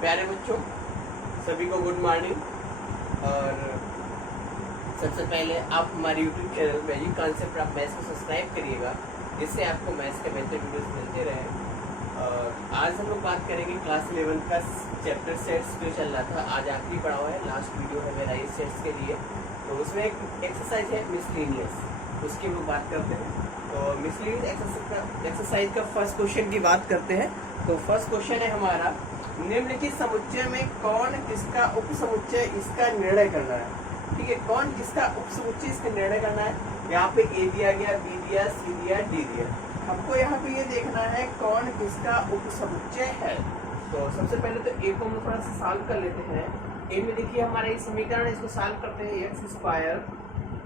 प्यारे बच्चों, सभी को गुड मॉर्निंग। और सबसे पहले आप हमारे यूट्यूब चैनल मैजिक कॉन्सेप्ट आप मैथ्स को सब्सक्राइब करिएगा, जिससे आपको मैथ्स के बेहतर वीडियोस मिलते रहें। और आज हम लोग बात करेंगे क्लास 11 का चैप्टर सेट्स जो चल रहा था, आज आखिरी पढ़ा हुआ है, लास्ट वीडियो है मेरा इस सेट्स के लिए। तो उसमें एक एक्सरसाइज है मिसलिनियस, उसकी हम लोग बात करते हैं। तो मिसलिनियस एक्सरसाइज का फर्स्ट क्वेश्चन की बात करते हैं। तो फर्स्ट क्वेश्चन है हमारा, निम्नलिखित समुच्चय में कौन किसका उपसमुच्चय इसका निर्णय करना है। ठीक है, कौन किसका उपसमुच्चय इसका निर्णय करना है। यहाँ पे ए दिया गया, बी दिया, सी दिया, डी दिया। हमको यहाँ पे ये देखना है कौन किसका उपसमुच्चय है। तो सबसे पहले तो ए को हम थोड़ा सा सॉल्व कर लेते हैं। ए में देखिए हमारा ये समीकरण है, इसको सॉल्व करते हैं। X square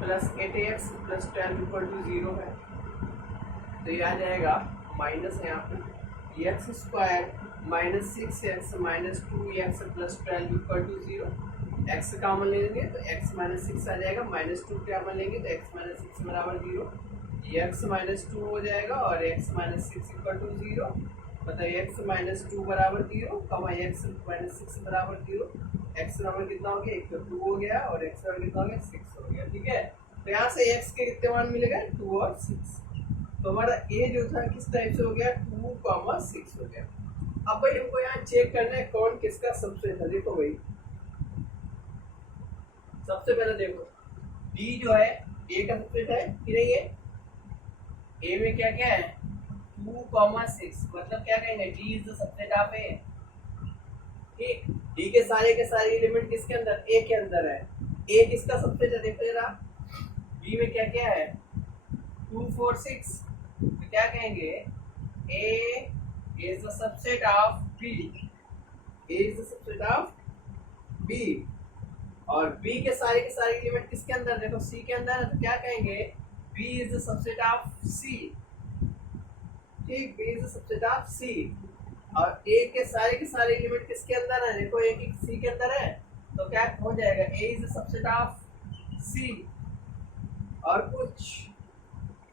plus 8x plus 12 equal to 0 है, तो ये आ जाएगा माइनस है यहाँ पे x square minus 6x minus 2x plus 12 equal to 0। X common लेंगे तो x माइनस 6 आ जाएगा, माइनस 2 कॉमन लेंगे तो x माइनस 6 बराबर 0। x माइनस 2 हो जाएगा और x माइनस 6 इक्वल टू 0, मतलब x माइनस 2 बराबर 0, x माइनस 6 बराबर 0। x बराबर कितना हो गया, एक तो 2 हो गया और x बराबर कितना हो गया, 6 हो गया। ठीक है, तो यहाँ से x के कितने मान मिलेगा, 2 और 6। तो हमारा a जो था किस टाइप से हो गया, 2,6 हो गया। अब भाई हमको यहाँ चेक करना है कौन किसका सबसे था। देखो भाई, सबसे पहले देखो d जो है a का सबसेट है कि नहीं है। a में क्या क्या है, 2,6, मतलब क्या कहेंगे, d is the subset of a। ठीक, d के सारे एलिमेंट किसके अंदर, a के अंदर है। a किसका सबसेट है, देखो जरा। b में क्या क्या है, 2, 4, 6, तो क्या कहेंगे, a is the subset of b, a is the subset of b। और b के सारे एलिमेंट किसके अंदर, देखो c के अंदर है, तो क्या कहेंगे, b is the subset of c। ठीक, b is the subset of c। और a के सारे एलिमेंट किसके अंदर है, देखो a की c के अंदर है, तो क्या हो जाएगा, a is the subset of c। और कुछ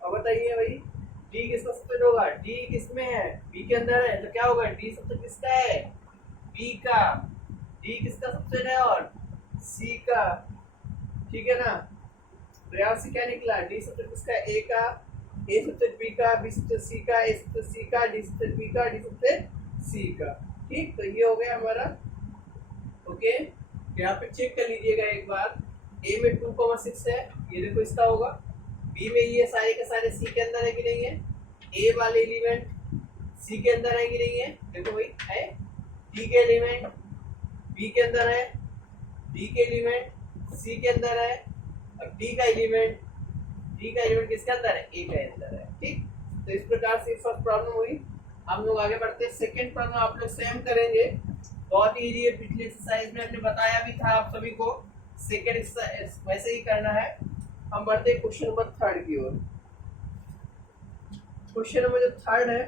और बताइए भाई, d किसका सबसेट होगा, d किसमें है, b के अंदर है, तो क्या होगा, d सबसेट किसका है, b का। d किसका सबसेट है और c का। ठीक है ना, तो यहाँ से क्या निकला, d सबसेट किसका है, a का, a सबसेट b का, b सबसेट c का, a सबसेट c का, d सबसेट b का, d सबसेट c का। ठीक, तो ये हो गया हमारा। ओके, यहाँ पे चेक कर लीजिएगा एक बार, a में 2,6 है, ये देखो इसका होगा। b में ये सारे के सारे c के अंदर है कि नहीं है, a वाले एलिमेंट c के अंदर है कि नहीं है, देखो भाई है। d के एलिमेंट b के अंदर है, d के एलिमेंट c के अंदर है, और d का एलिमेंट किसके अंदर है, a के अंदर है। ठीक, तो इस प्रकार से फर्स्ट प्रॉब्लम हुई। हम लोग आगे बढ़ते हैं, सेकंड प्रॉब्लम आप लोग सेम करेंगे, बहुत इजी है। पिछले एक्सरसाइज में हमने बताया भी था आप सभी को, सेकंड एक्सरसाइज वैसे ही करना है। हम बढ़ते हैं क्वेश्चन नंबर 3 की ओर। क्वेश्चन नंबर जो 3 है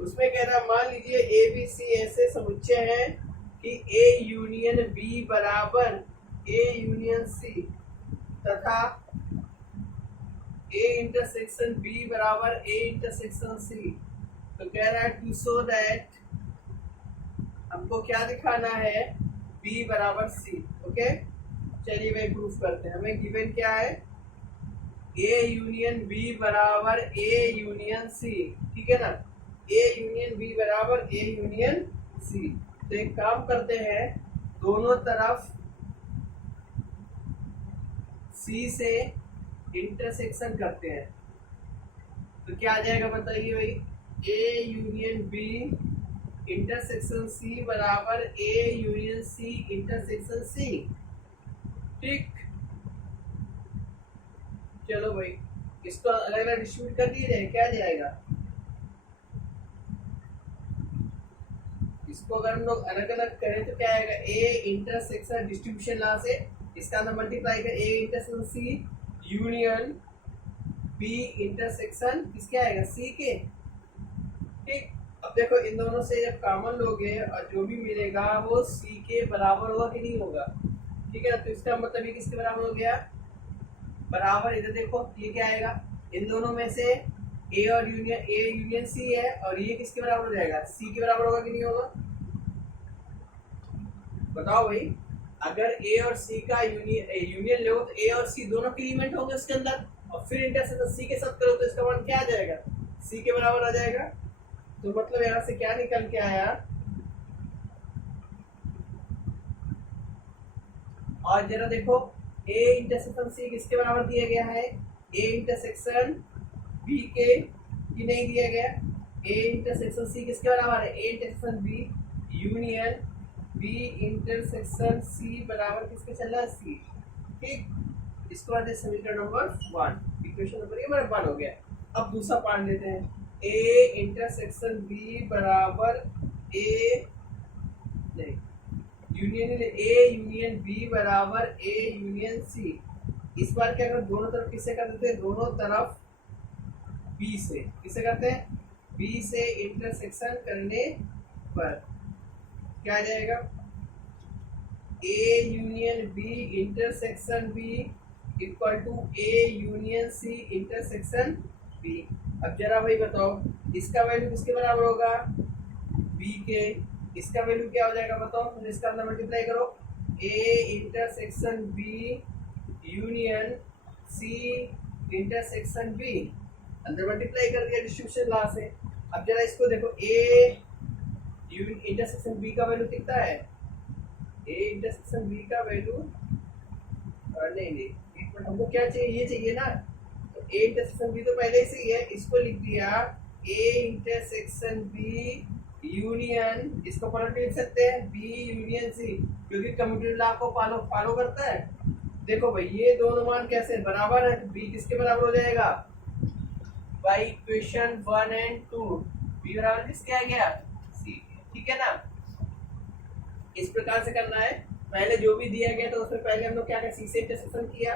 उसमें कह रहा है, मान लीजिए ए बी सी ऐसे समुच्चय हैं कि ए यूनियन बी बराबर ए यूनियन सी तथा ए इंटरसेक्शन बी बराबर ए इंटरसेक्शन सी। तो कह रहा है टू शो दैट, हमको क्या दिखाना है, बी बराबर सी। ओके, चलिए भाई प्रूफ करते हैं। हमें गिवन क्या है, ए यूनियन बी बराबर ए यूनियन सी। ठीक है ना, ए यूनियन बी बराबर ए यूनियन सी। तो एक काम करते हैं, दोनों तरफ सी से इंटरसेक्शन करते हैं, तो क्या आ जाएगा बताइए भाई, A union B intersection C बराबर A union C intersection C. ठीक, चलो भाई इसको अलग अलग डिस्ट्रीब्यूट कर दिए जाए, क्या जाएगा, इसको अगर हम लोग अलग अलग करें तो क्या आएगा, ए इंटरसेक्शन डिस्ट्रीब्यूशन लॉ से इसका अंदर मल्टीप्लाई कर, A intersection C union B intersection किसके आएगा, सी के। ठीक, अब देखो इन दोनों से जब कॉमन लोगे और जो भी मिलेगा वो सी के बराबर होगा कि नहीं होगा। ठीक है ना, तो इसका मतलब ये किसके बराबर हो गया, बराबर। इधर देखो ये क्या आएगा, इन दोनों में से ए यूनियन सी है और ये किसके बराबर हो जाएगा, सी के बराबर होगा कि नहीं होगा। बताओ भाई, अगर ए और सी का यूनियन लो तो ए और सी दोनों के एलिमेंट होंगे उसके अंदर, और फिर इंटरसेक्शन सी के साथ करो तो इसका मान क्या आ जाएगा, सी के बराबर आ जाएगा। तो मतलब यहाँ से क्या निकल के आया, और जरा देखो ए इंटरसेक्शन सी किसके बराबर दिया गया है, ए इंटरसेक्शन बी के, कि नहीं दिया गया, ए इंटरसेक्शन सी किसके बराबर है, A intersection B union B intersection C बराबर किसके चल रहा है, सी। ठीक, इसको बाद समीकरण नंबर 1, इक्वेशन नंबर ये हमारा 1 हो गया। अब दूसरा पार्ट लेते हैं, ए इंटरसेक्शन बी बराबर ए नहीं यूनियन ए यूनियन बी बराबर ए यूनियन सी। इस बार क्या करें, दोनों तरफ किससे कर देते हैं, दोनों तरफ बी से, किससे करते हैं, बी से इंटरसेक्शन करने पर क्या आ जाएगा, A union B intersection B equal to A union C intersection B. अब जरा भाई बताओ इसका वैल्यू किसके बराबर होगा, बी के, इसका वैल्यू क्या हो जाएगा बताओ, तो इसका अंदर मल्टीप्लाई करो, A intersection B union C intersection B, अंदर मल्टीप्लाई कर दिया डिस्ट्रीब्यूशन लॉ से। अब जरा इसको देखो, ए इंटरसेक्शन बी का वैल्यू कितना है, ए इंटरसेक्शन बी का वैल्यू नहीं एक मिनट, हमको क्या चाहिए, ये चाहिए ना, तो ए इंटरसेक्शन बी तो पहले से ही है, इसको लिख दिया ए इंटरसेक्शन बी यूनियन, इसको पलट के लिख सकते हैं बी यूनियन सी, क्योंकि कम्यूटेटिव लॉ को फॉलो करता है। देखो भाई ये दोनों मान कैसे बराबर है, बी किसके बराबर हो जाएगा, बाई इक्वेशन 1 और 2 बी बराबर किसके आ गया, सी। ठीक है ना, इस प्रकार से करना है। पहले जो भी दिया गया तो उसमें पहले हम लोग क्या सी से इंटरसेक्शन किया,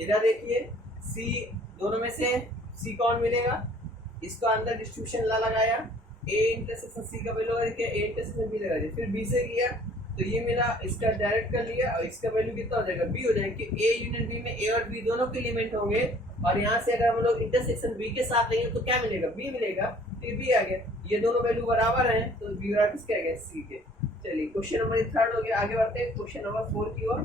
इधर देखिए सी, दोनों में से सी कौन मिलेगा, इसको अंदर डिस्ट्रीब्यूशन ला लगाया, ए इंटरसेक्शन सी का वैल्यू देखिए, ए इंटरसेक्शन बी लगा दिया, फिर बी से किया तो ये मिला, इसका डायरेक्ट कर लिया, और इसका वैल्यू कितना हो जाएगा, बी हो जाएगा, कि ए यूनियन बी में ए और बी दोनों के एलिमेंट होंगे, और यहाँ से अगर हम लोग इंटरसेक्शन बी के साथ लेंगे तो क्या मिलेगा, बी मिलेगा, तो बी आ गया, ये दोनों वैल्यू बराबर हैं तो बी बराबर किसके आ गया, सी के। चलिए क्वेश्चन नंबर 3 हो गया, आगे बढ़ते हैं क्वेश्चन नंबर 4 की ओर।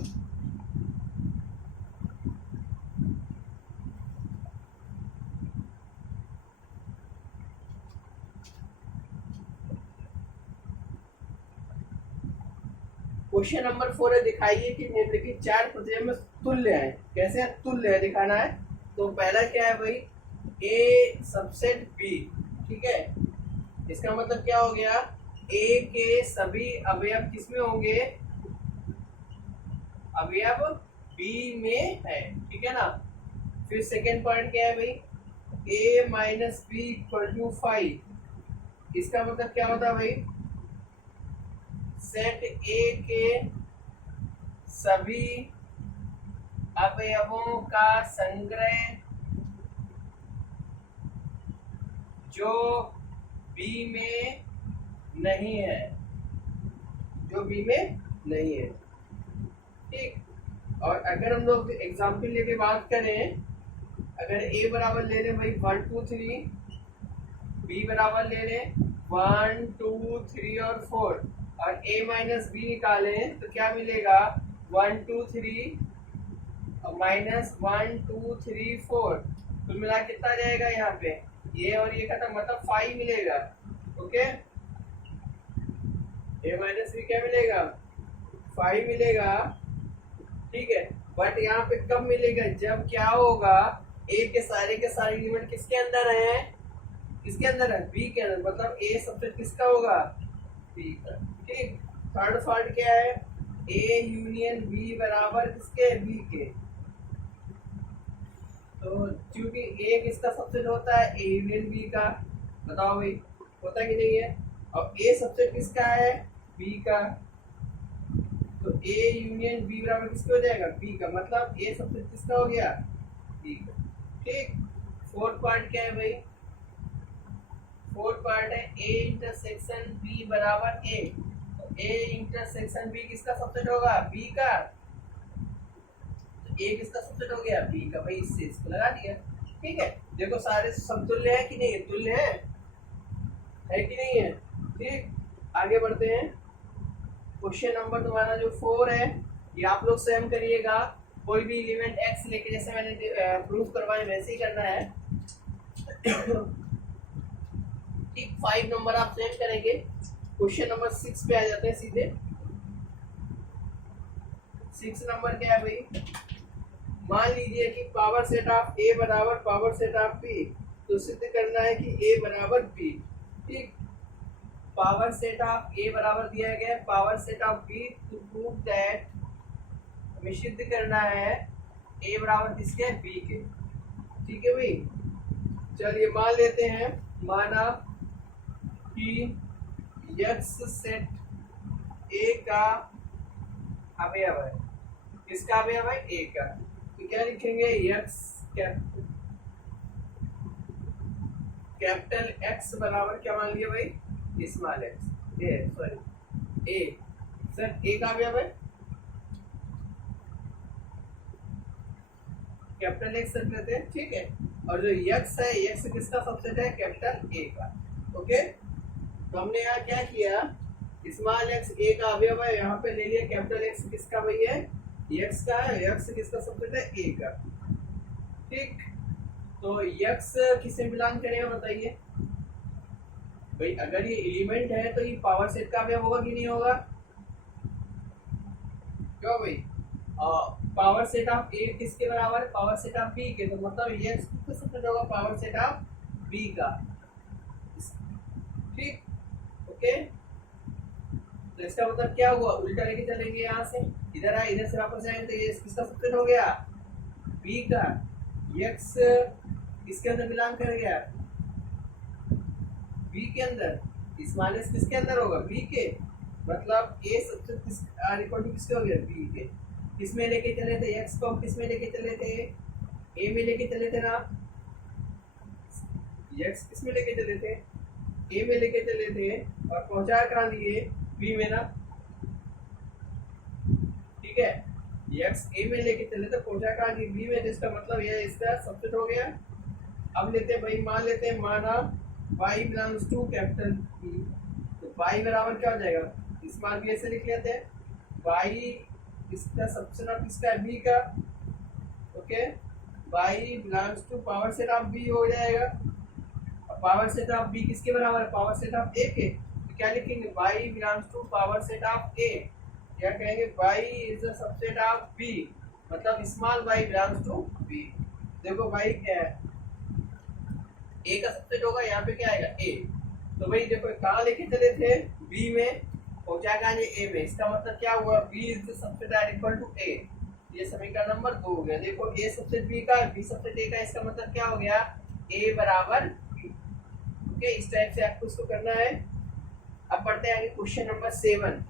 क्वेश्चन नंबर 4 है, दिखाइए कि निम्नलिखित 4 प्रतिबंध में तुल्य है, कैसे तुल्य है दिखाना है। तो पहला क्या है भाई, ए सबसेट बी, ठीक है, इसका मतलब क्या हो गया, ए के सभी अवयव किसमें होंगे, अवयव बी में है, ठीक है ना। फिर सेकेंड पॉइंट क्या है भाई, ए माइनस बी इक्वल टू 5, इसका मतलब क्या होता है भाई, सेट ए के सभी अवयवों का संग्रह जो बी में नहीं है, जो बी में नहीं है, ठीक। और अगर हम लोग एग्जाम्पल लेके बात करें, अगर ए बराबर ले लें भाई 1 2 3, बी बराबर ले लें 1 2 3 और 4, और a माइनस बी निकालें तो क्या मिलेगा, 1 2 3 माइनस 1 2 3 4, तो मिला कितना जाएगा यहाँ पे, ये और ये खत्म, मतलब 5 मिलेगा, ओके। a माइनस बी क्या मिलेगा, 5 मिलेगा, ठीक है। बट यहाँ पे कब मिलेगा, जब क्या होगा, a के सारे एलिमेंट किसके अंदर है, किसके अंदर है, बी के अंदर, मतलब a सबसेट किसका होगा, बी का, ठीक। थर्ड पार्ट क्या है, ए यूनियन बी बराबर किसके, बी के, तो क्योंकि ए किसका सबसेट होता है, ए यूनियन बी का, बताओ भाई होता कि नहीं है, और ए सबसेट किसका है, बी का, तो ए यूनियन बी बराबर किसका हो जाएगा, बी का, मतलब ए सबसेट किसका हो गया, बी का, ठीक। फोर्थ पार्ट क्या है भाई, फोर्थ पार्ट है ए इंटरसेक्शन बी बराबर ए, तो ए इंटरसेक्शन बी किसका सबसेट होगा, बी का, तो ए किसका सबसेट हो गया, बी का, भाई इससे इसको लगा दिया, ठीक है। देखो सारे समतुल्य है कि नहीं, तुल्य है कि नहीं है, ठीक। आगे बढ़ते हैं, क्वेश्चन नंबर तुम्हारा जो 4 है ये आप लोग स्वयं करिएगा। कोई भी एलिमेंट x लेके, जैसे मैंने प्रूफ करवाया वैसे ही करना है। ठीक 5 नंबर आप स्वयं करेंगे। क्वेश्चन नंबर 6 पे आ जाते हैं सीधे। 6 नंबर क्या है भाई, मान लीजिए कि पावर सेट ऑफ a बराबर पावर सेट ऑफ b, तो सिद्ध करना है कि a बराबर b। ठीक, पावर सेट ऑफ a बराबर दिया गया है power set of b, to prove that हमें सिद्ध करना है a बराबर किसके, b के। ठीक है भाई, चलिए मान लेते हैं, माना कि x सेट a का अवयव है। किसका अवयव है, a का। तो क्या लिखेंगे, x कैपिटल x बराबर क्या मान लिया भाई, small x, sorry a। Sir a का अवयव है कैपिटल x रख लेते हैं। ठीक है, और जो x है, x किसका सबसेट है, कैपिटल a का। ओके, तो हमने यहाँ क्या किया, स्मॉल x a का अवयव है, यहाँ पे ले लिया कैपिटल x किसका भाई है, x का है, x किसका सबसेट है, a का। ठीक, तो x किसे बिलोंग करेगा बताइए भाई, अगर ये एलिमेंट है तो ये पावर सेट का अवयव होगा कि नहीं होगा, क्यों भाई, पावर सेट ऑफ a किसके बराबर, पावर सेट ऑफ b के, तो मतलब x किसका सबसेट होगा, पावर सेट ऑफ b का। ठीक, ओके, तो इसका मतलब क्या हुआ, उल्टा लेके चलेंगे, यहाँ से इधर आए, इधर से वापस जाएंगे, तो ये किसका सबसेट हो गया, b का। x किसके अंदर बिलोंग कर गया, b के अंदर। स्मॉल s किसके अंदर होगा, b के, मतलब a सबसेट इक्वल टू किसके हो गया, b के। किसमें लेके चले थे, x को हम किसमें लेके चले थे, a में लेके चले थे ना, x किसमें लेके चले थे, a में लेके चले थे, और पहुंचा कहाँ दिए, b में ना। ठीक है, x a में लेके चले तो पहुंचा कहाँ दिए, b में, जिसका मतलब ये इसका सबसेट हो गया। अब लेते हैं भाई, मान लेते हैं, माना y belongs to capital b, तो y बराबर क्या हो जाएगा, स्मॉल b ऐसे लिख लेते हैं, y इसका सबसेट ऑफ किसका है, b का। Okay, y belongs to power set of b हो जाएगा, और पावर सेट ऑफ b किसके बराबर है, पावर सेट ऑफ a के। तो क्या लिखेंगे, y belongs to power set of a, क्या कहेंगे, y is the subset of b, मतलब small y belongs to b। देखो y क्या है, a का सबसेट होगा, यहाँ पे क्या आएगा, a। तो भाई देखो कहाँ लेके चले थे, b में, पहुंचा कहाँ a में, इसका मतलब क्या हुआ, b is the subset equal to a। ये समीकरण नंबर 2 हो गया। देखो a सबसेट b का, b सबसेट a का, इसका मतलब क्या हो गया, a बराबर b। ओके, इस टाइप से आपको इसको करना है। अब बढ़ते हैं आगे क्वेश्चन नंबर 7।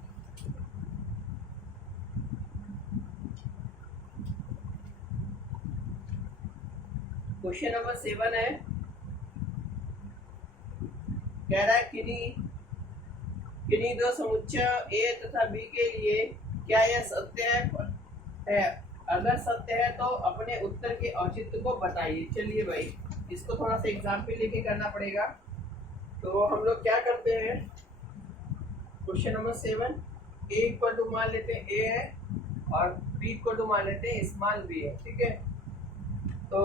क्वेश्चन नंबर 7 है, कह रहा है किन्हीं दो समुच्चय a तथा b के लिए क्या यह सत्य है, अगर सत्य है तो अपने उत्तर के औचित्य को बताइए। चलिए भाई, इसको थोड़ा सा एग्जाम्पल लेके करना पड़ेगा। तो हम लोग क्या करते हैं, question number 7, a equal to मान लेते हैं a है, और b इक्वल टू मान लेते हैं स्मॉल b है। ठीक है, तो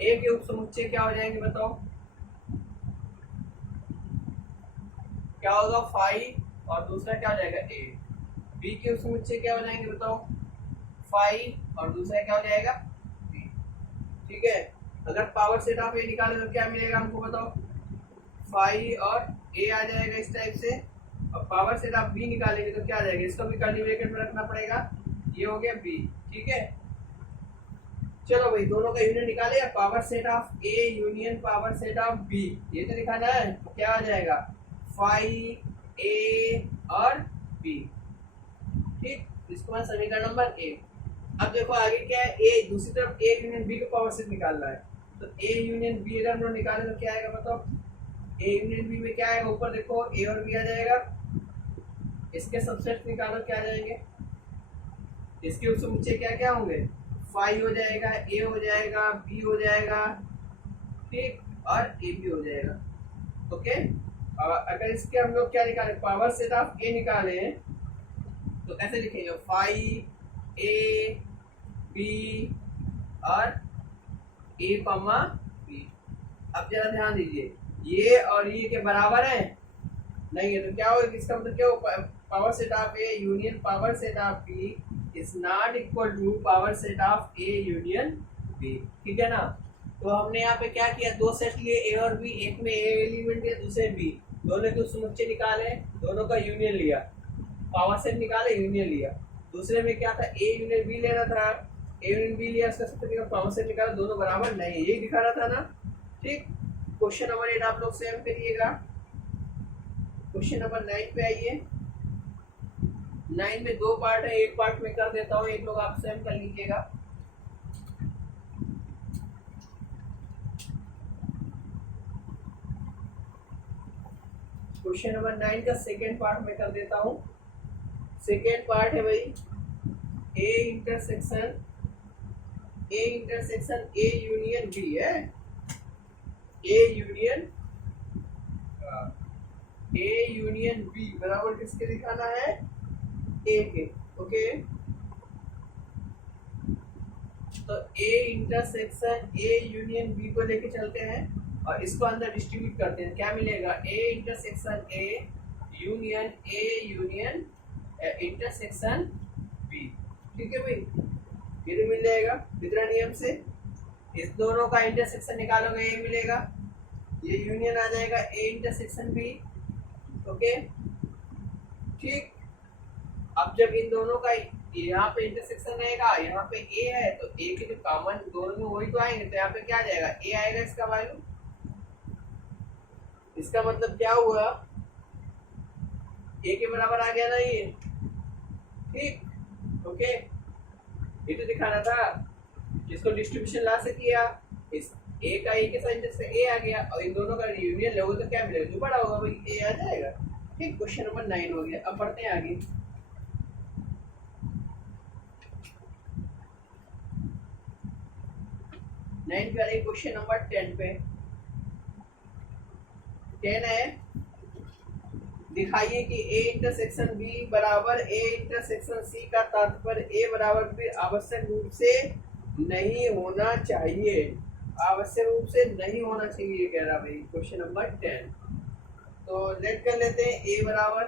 a के उप समुच्चय क्या हो जाएंगे बताओ, क्या होगा, 5, और दूसरा क्या हो जाएगा, a। b के उप समुच्चय क्या हो जाएंगे बताओ, 5, और दूसरा क्या हो जाएगा, b। ठीक है, अगर पावर सेट ऑफ a निकाले तो क्या मिलेगा हमको बताओ, 5 और a आ जाएगा इस टाइप से, और पावर सेट ऑफ b निकालेंगे तो क्या आ जाएगा, इसको भी कर्ली ब्रैकेट में रखना पड़ेगा, ये हो गया b। ठीक है, चलो भाई दोनों का यूनियन निकाले, power set of a union power set of b, ये तो दिखाना है, तो क्या आ जाएगा, 5a और b। ठीक, इसको मैं समीकरण नंबर 1। अब देखो आगे क्या है, a दूसरी तरफ a यूनियन b का पावर सेट निकालना है, तो a यूनियन b अगर हम लोग निकाले तो क्या आएगा बताओ, a यूनियन b में क्या आएगा, ऊपर देखो a और b आ जाएगा, इसके सबसेट निकालो क्या आ जाएंगे, इसके उप समुच्चय क्या क्या होंगे, 5 हो जाएगा, a हो जाएगा, b हो जाएगा, ठीक, और a भी हो जाएगा। ओके, अगर इसके हम लोग क्या निकाले, पावर सेट ऑफ a निकाले, तो ऐसे लिखेंगे फाइव ए बी और ए कॉमा बी। अब जरा ध्यान दीजिए, ये और ये के बराबर है नहीं है, तो क्या होगा, इसका मतलब क्या होगा, power set of A union power set of B is not equal to power set of A union B. ठीक है ना। तो हमने यहाँ पे क्या किया, दो सेट लिए ए और बी, एक में ए एलिमेंट लिया दूसरे बी, दोनों के समुच्चय निकाले, दोनों का यूनियन लिया, पावर सेट निकाले, यूनियन लिया। दूसरे में क्या था, ए यूनियन बी लेना था, ए यूनियन बी लिया, इसका सबसे पावर सेट निकाला, दोनों बराबर नहीं, यही दिखाना था ना। ठीक, क्वेश्चन नंबर 8 आप लोग सेम करिएगा। क्वेश्चन नंबर 9 पे आइए। 9 में दो पार्ट है, एक पार्ट में कर देता हूँ, एक लोग आप स्वयं कर लीजिएगा। क्वेश्चन नंबर 9 का सेकेंड पार्ट में कर देता हूँ। सेकेंड पार्ट है भाई, A intersection A union B है, ए यूनियन बी बराबर किसके दिखाना है, ए के। ओके, तो A intersection A union B को लेके चलते हैं और इसको अंदर डिस्ट्रीब्यूट करते हैं, क्या मिलेगा, A intersection A union intersection B. ठीक है भाई, ये तो मिल जाएगा वितरण नियम से। इस दोनों का इंटरसेक्शन निकालोगे, ये मिलेगा, ये यूनियन आ जाएगा ए इंटरसेक्शन बी। ओके, ठीक। अब जब इन दोनों का यहाँ पे इंटरसेक्शन रहेगा, यहाँ पे ए है, तो ए के जो कॉमन दोनों में वही तो आएंगे, तो यहाँ पे क्या आ जाएगा, ए आएगा इसका वैल्यू। इसका मतलब क्या हुआ, ए के बराबर आ गया ना ये। ठीक, ओके, ये तो दिखाना था, जिसको डिस्ट्रीब्यूशन ला से किया, इस ए का ए के साथ इंटरसेक्शन ए आ गया, और इन दोनों का यूनियन लोगे तो क्या मिलेगा, जो बड़ा होगा भाई ए आ जाएगा। ठीक, क्वेश्चन नंबर 9 हो गया। अब बढ़ते हैं आगे। नाइन पे आ रही क्वेश्चन नंबर 10 पे। 10 है, दिखाइए कि ए इंटरसेक्शन बी बराबर ए इंटरसेक्शन सी का तात्पर्य ए बराबर बी आवश्यक रूप से नहीं होना चाहिए, आवश्यक रूप से नहीं होना चाहिए कह रहा भाई, क्वेश्चन नंबर 10। तो लेट कर लेते हैं, ए बराबर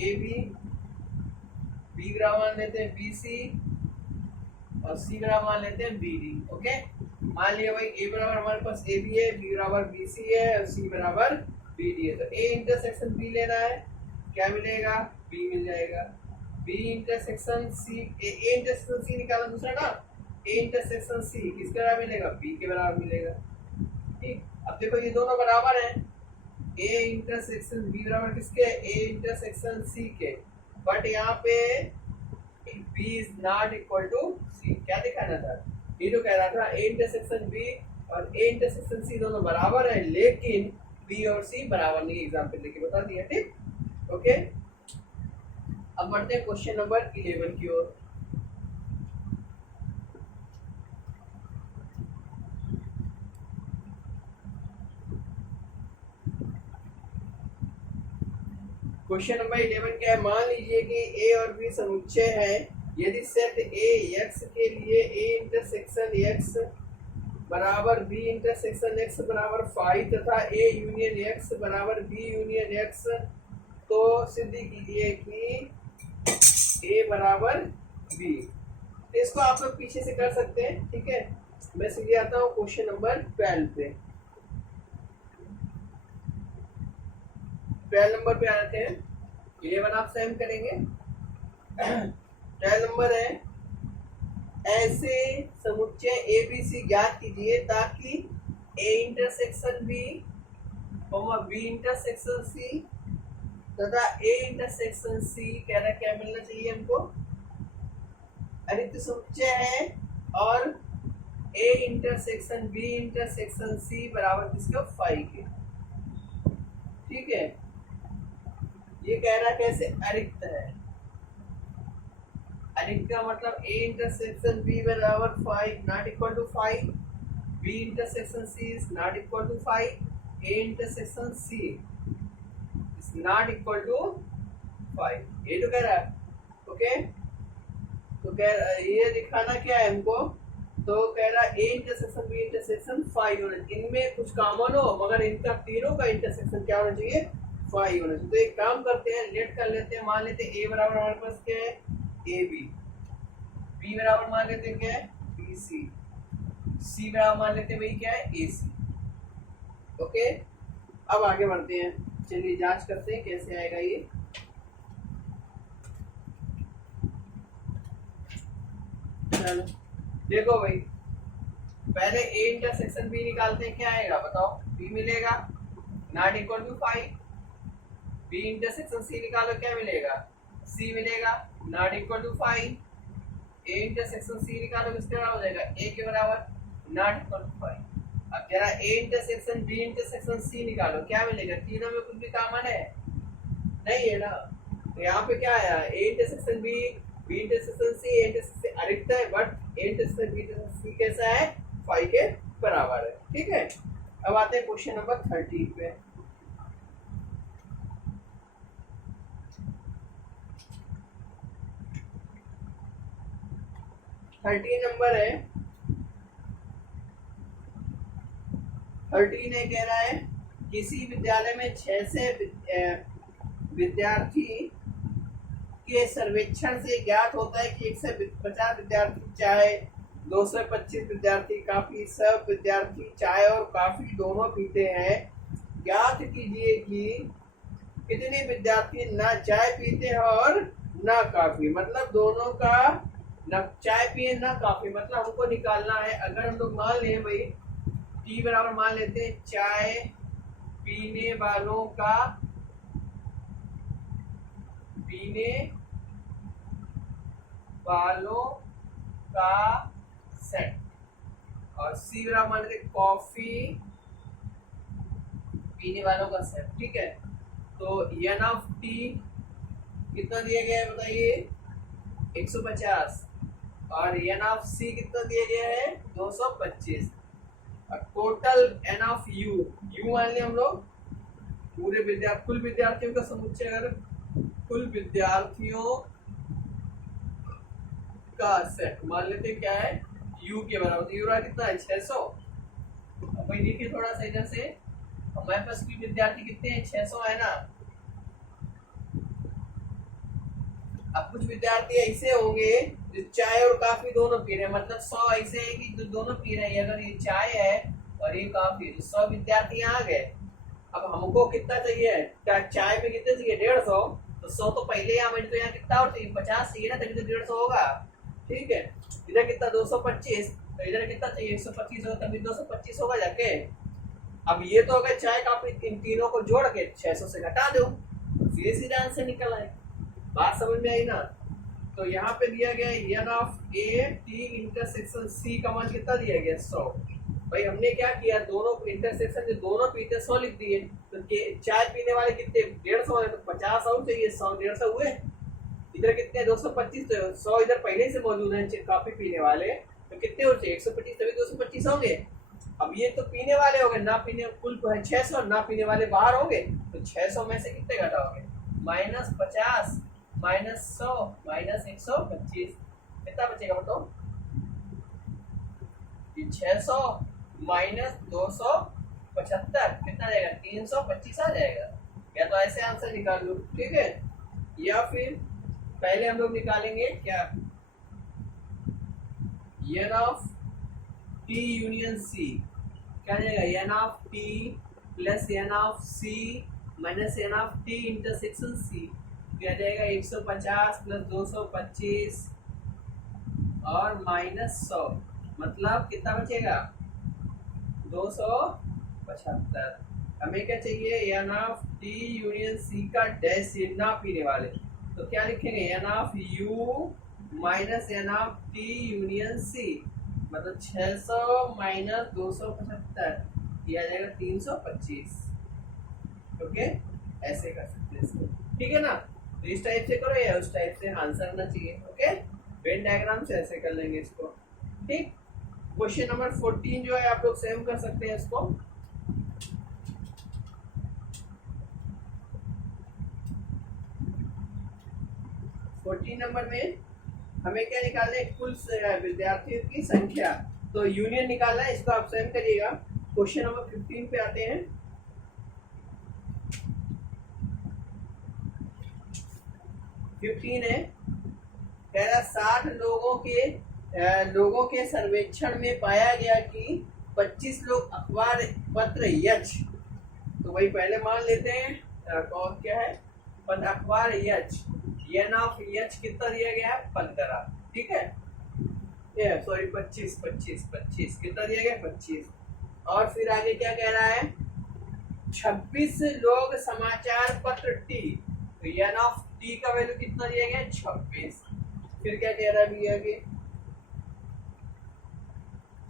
ए बी ग्राम मान लेते हैं बी सी, और सी बराबर मान लेते हैं बी डी। ओके, मान लिया भाई ए बराबर हमारे पास ए बी है, बी बराबर बी सी है, और सी बराबर बी डी है। तो ए इंटरसेक्शन बी लेना है, क्या मिलेगा, बी मिल जाएगा। B intersection C, A intersection C निकाला दूसरा ना, ए इंटरसेक्शन सी किसके बराबर मिलेगा, बी के बराबर मिलेगा। ठीक, अब देखो ये दोनों बराबर हैं, ए इंटरसेक्शन बी बराबर किसके, ए इंटरसेक्शन सी के, बट यहाँ पे B is not equal to C। क्या दिखाना था, ये तो कह रहा था A इंटरसेक्शन B और A इंटरसेक्शन C दोनों बराबर है, लेकिन B और C बराबर नहीं, एग्जाम्पल लेके बता दिया। ठीक, ओके। अब बढ़ते हैं क्वेश्चन नंबर 11 की ओर। क्वेश्चन नंबर 11 क्या है, मान लीजिए कि A और B समुच्चय है, यदि सेट A x के लिए A इंटरसेक्शन x बराबर B इंटरसेक्शन x बराबर फाई तथा A यूनियन x बराबर B यूनियन x, तो सिद्ध कीजिए कि A बराबर B। तो इसको आप लोग पीछे से कर सकते हैं। ठीक है, मैं सीधे आता हूँ क्वेश्चन नंबर 12 पे। 12 नंबर पे आते हैं, 11 आप सेम करेंगे। 12 नंबर है, ऐसे समुच्चय ए बी सी ज्ञात कीजिए ताकि A intersection B B intersection C तथा ए इंटरसेक्शन सी कह रहा क्या मिलना चाहिए हमको, अरिक्त समुच्चय है, और A intersection B intersection C बराबर किसका, फाई के। ठीक है, ये कह रहा कैसे, अरिक्त है, अरिक्त का मतलब ए इंटरसेक्शन बी बराबर five not equal to five, B intersection C is not equal to five, A intersection C is not equal to 5 ये तो कह रहा है। ओके, तो ये दिखाना क्या है हमको, तो कह रहा है ए इंटरसेक्शन बी इंटरसेक्शन 5 होना चाहिए, इनमें कुछ कॉमन हो मगर इनका तीनों का इंटरसेक्शन क्या होना चाहिए, 5 होना चाहिए। तो एक काम करते हैं, लेट कर लेते हैं, मान लेते हैं ए बराबर हमारे पास क्या है, ए बी बराबर मान लेते हैं क्या है, बी सी बराबर मान लेते हैं भाई क्या है, ए सी। ओके, अब आगे बढ़ते हैं, चलिए जांच करते हैं कैसे आएगा ये। चलो देखो भाई, पहले ए इंटरसेक्शन बी निकालते हैं, क्या आएगा बताओ, बी मिलेगा not equal to 5। B intersection C निकालो, क्या मिलेगा, सी मिलेगा not equal to 5। A intersection C निकालो, किसके बराबर हो जाएगा, ए के बराबर नॉट इक्वल टू 5। अब कह रहा है A intersection B intersection C निकालो, क्या मिलेगा, तीनों में कुछ भी कॉमन है नहीं है ना, तो यहाँ पे क्या आया, A intersection B intersection C, A intersection अधिकता है but A intersection B intersection C कैसा है, 5 के बराबर है। ठीक है, अब आते हैं क्वेश्चन नंबर 13 पे। नंबर है 13 है, कह रहा है किसी विद्यालय में 6 से विद्यार्थी के सर्वेक्षण से ज्ञात होता है कि 150 विद्यार्थी चाय, 225 विद्यार्थी काफी, सब विद्यार्थी चाय और काफी दोनों पीते हैं। ज्ञात कीजिए कि कितने विद्यार्थी ना चाय पीते हैं और ना काफी, मतलब दोनों का ना चाय पिए ना काफी, मतलब हमको निकालना है। अगर हम लोग मान लें भाई टी बराबर मान लेते हैं चाय पीने वालों का सेट, और सी बराबर मान लेते कॉफी पीने वालों का सेट। ठीक है, तो एन ऑफ टी कितना दिया गया है बताइए, 150, और एन ऑफ सी कितना दिया गया है, 225। टोटल एन ऑफ यू मान लिया हम लोग, पूरे कुल विद्यार्थियों का समुच्चय, अगर कुल विद्यार्थियों का सेट मान लेते क्या है, यू के बराबर, तो यू रहा कितना है 600। अब भाई देखिए थोड़ा सा इधर से, हमारे पास कुल विद्यार्थी कितने हैं, 600 है ना। अब कुछ विद्यार्थी ऐसे होंगे जो चाय और काफी दोनों पी रहे हैं, मतलब 100 ऐसे हैं कि जो दोनों पी रहे हैं, अगर ये चाय है और ये काफी है, तो 100 विद्यार्थी यहाँ आ गए। अब हमको कितना चाहिए, चाय में कितने चाहिए, 150, तो 100 तो पहले यहाँ, तो यहाँ कितना और चाहिए, 50 चाहिए ना, तभी तो 150 होगा। ठीक है, इधर कितना 225, तो इधर कितना चाहिए 125 होगा, तभी 225 होगा जाके। अब ये तो अगर चाय काफी इन तीनों को जोड़ के 600 से घटा दो, सीधे सीधे आंसर निकल आए। बात समझ में आई ना। तो यहाँ पे दिया गया N of A T intersection C का मान कितना दिया गया, 100। भाई हमने क्या किया, दोनों इंटरसेक्शन जो दोनों पीते 100 लिख दिए, तो चाय पीने वाले कितने 150 है, तो 50 और चाहिए, 100 150 हुए। इधर कितने 225, तो 100 इधर पहले से मौजूद है काफी पीने वाले, तो कितने और चाहिए 125, तभी 225 होंगे। अब ये तो पीने वाले हो गए, ना पीने कुल 600, ना पीने वाले बाहर होंगे, तो 600 में से कितने घटाओगे, -50 -100 -125, कितना बचेगा बताओ, 600 -275 कितना जाएगा, 325 आ जाएगा। या तो ऐसे आंसर निकाल लो, ठीक है, या फिर पहले हम लोग निकालेंगे क्या, N of T union C, क्या जाएगा, N of T plus N of C minus N of T intersection C, क्या जाएगा 150 प्लस 225 और -100, मतलब कितना बचेगा 275। हमें क्या चाहिए, N of T union C का डैश ना पीने वाले, तो क्या लिखेंगे, N of U minus N of T union C, मतलब 600 माइनस 275, किया जाएगा 325। ओके, ऐसे कर सकते हैं इसको, ठीक है ना। तो इस टाइप से करो या उस टाइप से आंसर आना चाहिए। ओके, वेन डायग्राम से ऐसे कर लेंगे इसको, ठीक। क्वेश्चन नंबर 14 जो है आप लोग सेम कर सकते हैं इसको। 14 नंबर में हमें क्या निकालना है, कुल विद्यार्थियों की संख्या। तो यूनियन निकालना है, इसको आप स्वयं करिएगा। क्वेश्चन नंबर 15 पे आते हैं। 15 है, कह रहा 60 लोगों के सर्वेक्षण में पाया गया कि 25 लोग अखबार पत्र यक्ष, तो वही पहले मान लेते हैं कौन क्या है, अखबार यक्ष, एन ऑफ यक्ष कितना दिया गया है 15, ठीक है, सॉरी 25 कितना दिया गया 25। और फिर आगे क्या कह रहा है, 26 लोग समाचार पत्र टी, तो एन ऑफ टी का वैल्यू कितना दिया गया 26। फिर क्या कह रहा है भैया कि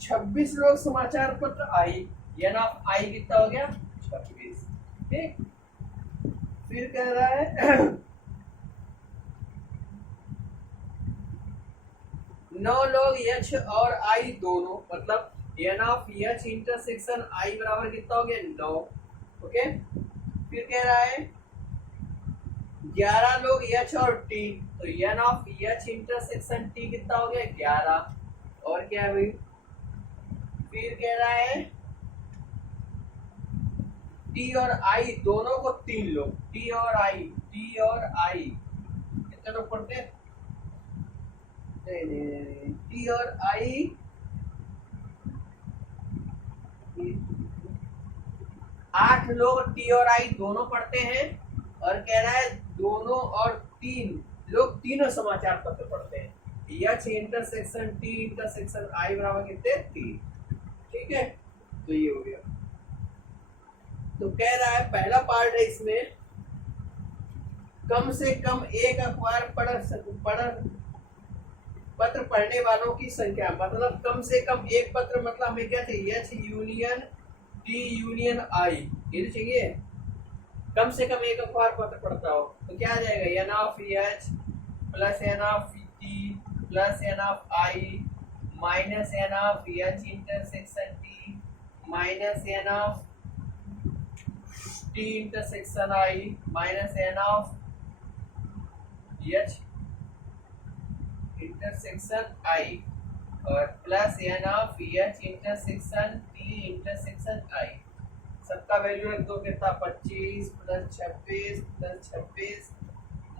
26 लोग समाचार पत्र आई, एन ऑफ आई कितना हो गया 26, ठीक। फिर कह रहा है 9 लोग यक्ष और आई दोनों, मतलब एन ऑफ यक्ष इंटरसेक्शन आई बराबर कितना हो गया 9, ओके। फिर कह रहा है 11 लोग यक्ष और टी, तो एन ऑफ यक्ष इंटरसेक्शन टी कितना हो गया 11। और क्या है भाई, फिर कह रहा है टी और आई दोनों को 3 लोग, टी और आई कितने लोग पढ़ते हैं, टी और आई 8 लोग टी और आई दोनों पढ़ते हैं। और कह रहा है दोनों और 3 लोग तीनों समाचार पत्र पढ़ते हैं, यक्ष इंटरसेक्शन टी इंटरसेक्शन आई बराबर कितने 3, ठीक है। तो ये हो गया। तो कह रहा है पहला पार्ट है इसमें, कम से कम एक अखबार पत्र पढ़ने वालों की संख्या, मतलब कम से कम एक पत्र, मतलब हमें क्या चाहिए, एच यूनियन टी यूनियन आई, ये तो चाहिए। कम से कम एक अखबार पत्र पढ़ता हो तो क्या आ जाएगा, N of H plus N of T plus N of I minus N of H intersection T minus N of T intersection I minus N of H intersection I और plus N of H intersection T intersection I. सबका value रख दो, कितना 25 plus 26 plus 26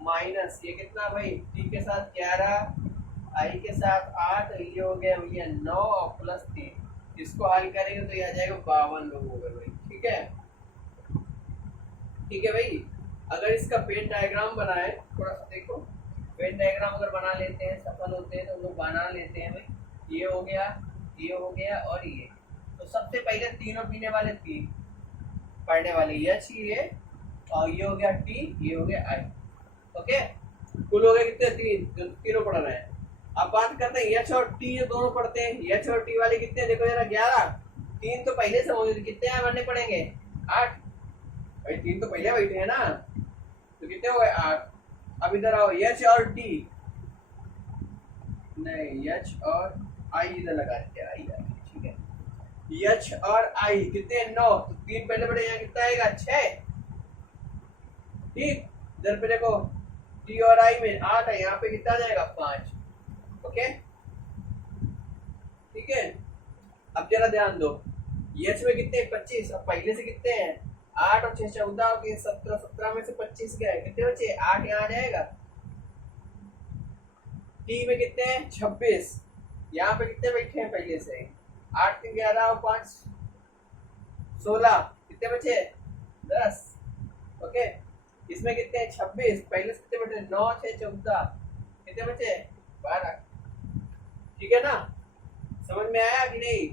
minus ये कितना भाई, T के साथ 11 आई के साथ 8, ये हो गया भैया 9 और प्लस 3, इसको हल करेंगे तो ये आ जाएगा 52 लोग हो गए भाई, ठीक है। ठीक है भाई, अगर इसका पेन डायग्राम बनाए, थोड़ा सा देखो, पेन डायग्राम अगर बना लेते हैं, सफल होते हैं तो हम लोग बना लेते हैं भाई। ये हो गया और ये, तो सबसे पहले तीनों पीने वाले 3 पढ़ने वाले एच ये, और ये हो गया टी, ये हो गया आई, ओके। कुल हो गए कितने 3, जो तीनों पढ़ रहे हैं। अब बात करते हैं एच और टी, जो दोनों पढ़ते हैं, एच और टी वाले कितने, देखो जरा 11, 3 तो पहले से मौजूद, कितने यहाँ बनने पड़ेंगे 8 भाई, 3 तो पहले बैठे हैं ना, तो कितने हो गए 8। अब इधर आओ, एच और टी, नहीं एच और आई इधर लगा देते हैं, आई, ठीक है। एच और आई कितने 9, तो 3 पहले बड़े, यहाँ कितना आएगा 6, ठीक। इधर पे देखो टी और आई में 8 है, यहाँ पे कितना जाएगा 5, ओके, ठीक है। अब जरा ध्यान दो, एच में कितने 25, अब पहले से कितने हैं 8 और 6 14 और 3 17, 17 में से 25 गए, कितने बचे 8, यहाँ आ जाएगा। टी में कितने हैं 26, यहाँ पे कितने बैठे हैं पहले से, 8 3 11 और 5 16, कितने बचे 10, ओके। इसमें कितने हैं 26, पहले से कितने बैठे 9 6 14, कितने बचे 12, ठीक है ना। समझ में आया कि नहीं,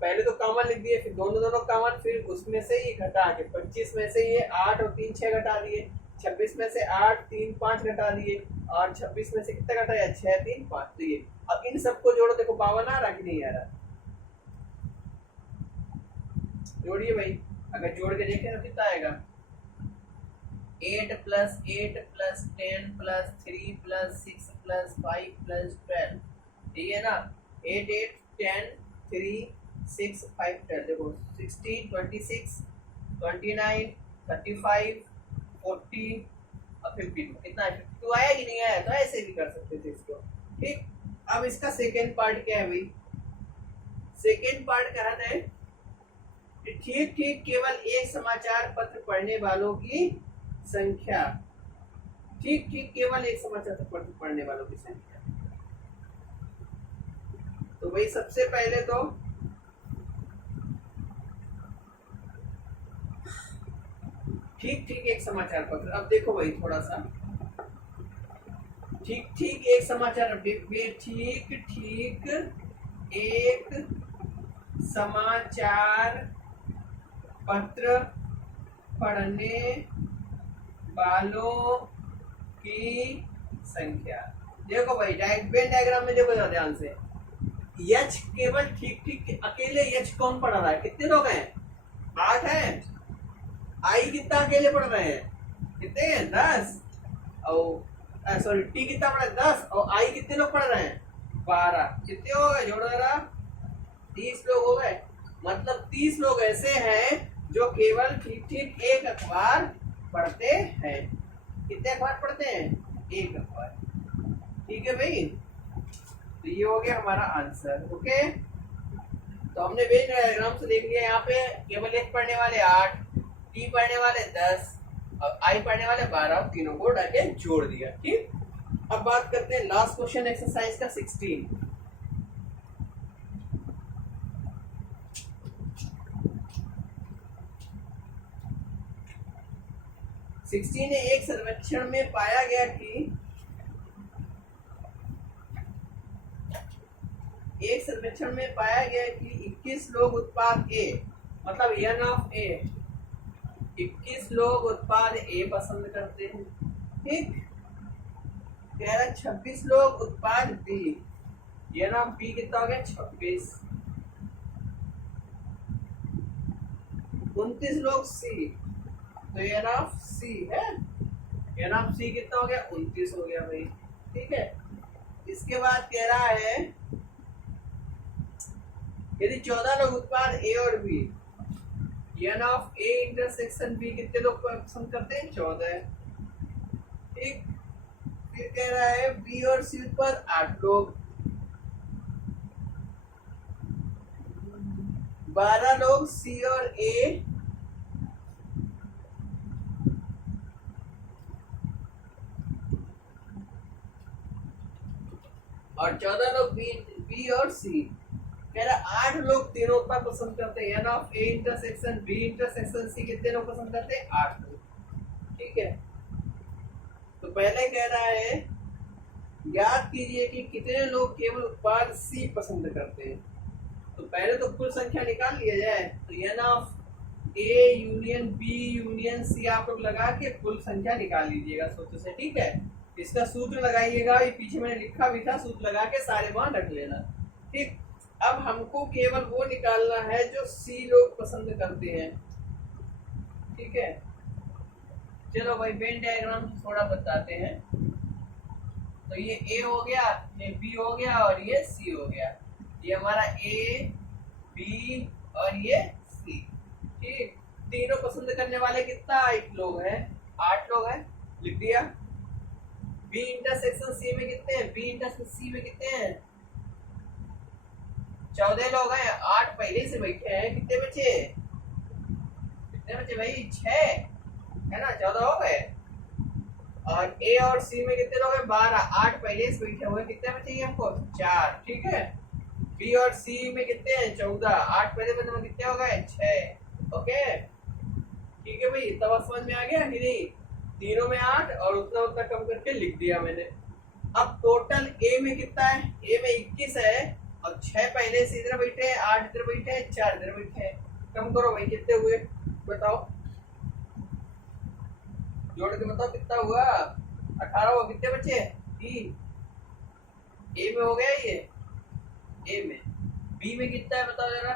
पहले तो कॉमन लिख दिए, फिर दोनों कॉमन, फिर उसमें से ये घटा के 25 में से ये 8 और 3 6 घटा दिए, 26 में से 8 3 5 घटा दिए, और 26 में से कितना घटाया 6 3 5, तो ये। अब इन सबको जोड़ो, देखो 52 आ रहा कि नहीं आ रहा, जोड़िए भाई, अगर जोड़ के देखें तो कितना आएगा 8 plus 8 plus 10 plus 3 plus 6 plus 5 plus 12, ठीक है ना। 8 8 10 3 6 5 12, देखो 16 26 29 35 40 और 52, कितना है टू आया कि नहीं आया, तो ऐसे भी कर सकते थे इसको। ठीक, अब इसका सेकेंड पार्ट क्या है भाई, सेकेंड पार्ट कहता है ठीक ठीक केवल एक समाचार पत्र पढ़ने वालों की संख्या, ठीक ठीक केवल एक समाचार पत्र पढ़ने वालों की संख्या। तो भाई सबसे पहले तो ठीक ठीक एक समाचार पत्र, अब देखो भाई थोड़ा सा, ठीक ठीक एक समाचार, ठीक ठीक एक समाचार पत्र पढ़ने वालों की संख्या। देखो भाई वेन डायग्राम में देखो ध्यान से, यच केवल ठीक ठीक अकेले यच कौन पढ़ रहा है, कितने लोग हैं, 8 हैं। आई कितना अकेले पढ़ रहे हैं, कितने हैं, 10। और सॉरी टी कितना पढ़ रहा है, 10। और आई कितने लोग पढ़ रहे हैं, 12। कितने हो गए, जोड़ो जरा, 30 लोग हो गए। मतलब 30 लोग ऐसे हैं जो केवल ठीक ठीक एक अखबार पढ़ते हैं। कितने अखबार पढ़ते हैं, एक अखबार। ठीक है भाई, तो ये हो गया हमारा आंसर। ओके, तो हमने वेन डायग्राम से देख लिया, यहाँ पे केवल एक पढ़ने वाले 8, टी पढ़ने वाले 10 और आई पढ़ने वाले 12, तीनों को डाल के जोड़ दिया। ठीक, अब बात करते हैं लास्ट क्वेश्चन एक्सरसाइज का 16। एक सर्वेक्षण में पाया गया कि एक सर्वेक्षण में पाया गया कि 21 लोग उत्पाद ए, मतलब एन ऑफ ए, 21 लोग उत्पाद ए पसंद करते हैं। ठीक, कह रहा 26 लोग उत्पाद बी, एन ऑफ बी कितना हो गया, 26। 29 लोग सी, तो एन ऑफ सी है, एन ऑफ सी कितना हो गया, 29 हो गया भाई। ठीक है, इसके बाद कह रहा है यदि 14 लोग उत्पाद ए और B, N of A intersection B कितने लोग पसंद करते हैं, 14। ठीक, फिर कह रहा है बी और सी उत्पाद 8 लोग, 12 लोग सी और ए, और 14 लोग बी और सी। कह रहा 8 लोग तीनों उत्पाद पसंद करते हैं, N of A intersection B intersection C कितने लोग पसंद करते हैं, 8 लोग। ठीक है, तो पहले कह रहा है याद कीजिए कि कितने लोग केवल उत्पाद सी पसंद करते हैं। तो पहले तो कुल संख्या निकाल लिया जाए, तो N of A union B union C आप लोग लगा के कुल संख्या निकाल लीजिएगा सोचो से। ठीक है, इसका सूत्र लगाइएगा, ये पीछे मैंने लिखा भी था, सूत्र लगा के सारे मान रख लेना। ठीक, अब हमको केवल वो निकालना है जो सी लोग पसंद करते हैं। ठीक है, चलो भाई वेन डायग्राम थोड़ा बताते हैं। तो ये ए हो गया, ये बी हो गया और ये सी हो गया। ये हमारा ए बी और ये सी। ठीक, तीनों पसंद करने वाले कितना 8 लोग हैं, 8 लोग हैं, लिख दिया। बी इंटरसेक्शन सी में कितने हैं, बी इंटरसेक्शन सी में कितने हैं, 14 लोग हैं, 8 पहले से बैठे हैं, कितने बचे, कितने बचे भाई, 6 है ना, 14 हो गए। और ए और सी में कितने लोग हैं, 12, 8 पहले से बैठे हुए, कितने बचे हमको, 4। ठीक है, बी और सी में कितने हैं, 14, 8 पहले बचे कितने हो गए, 6। ओके, ठीक है भाई, तब समझ में आ गया कि नहीं, तीनों में 8 और उतना उतना कम करके लिख दिया मैंने। अब टोटल ए में कितना है, ए में 21 है और 6 पहले से इधर बैठे हैं, 8 इधर बैठे हैं, 4 इधर बैठे हैं। कम करो भाई, कितने हुए बताओ, जोड़ के बताओ कितना हुआ, 18 हुआ। कितने बचे, 3। ए में हो गया ये, ए में। बी में कितना है बताओ जरा,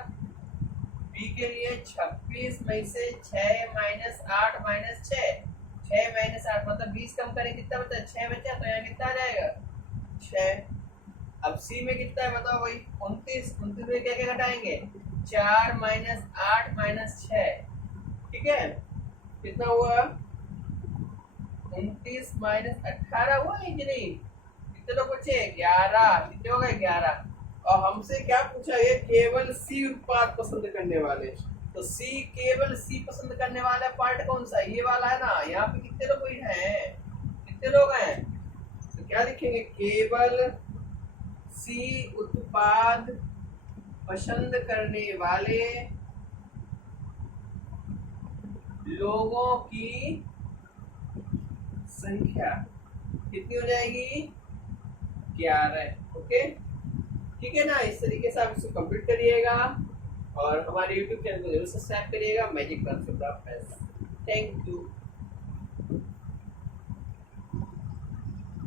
बी के लिए 26 में से 6 माइनस 8 माइनस 6, 6 माइनस 8 मतलब 20 कम करें कितना बचा, 6 बचा, तो यहाँ कितना आ जाएगा, 6। अब सी में कितना है बताओ भाई, 29। 29 में क्या क्या घटाएंगे, 4 माइनस 8 माइनस 6। ठीक है, कितना हुआ, 29 माइनस 18 हुआ है कि नहीं? कितने लोग बचे? 11। कितने हो गए? 11। और हमसे क्या पूछा? ये केवल सी उत्पाद पसंद करने वाले। तो सी, केवल सी पसंद करने वाला पार्ट कौन सा? ये वाला है ना। यहाँ पे कितने लोग हैं? कितने लोग हैं? तो क्या लिखेंगे? केवल सी उत्पाद पसंद करने वाले लोगों की संख्या कितनी हो जाएगी? 11। ओके, ठीक है ना। इस तरीके से आप इसको कंप्लीट करिएगा और हमारे YouTube चैनल को जरूर सब्सक्राइब करिएगा। Magic concept of maths. Thank you.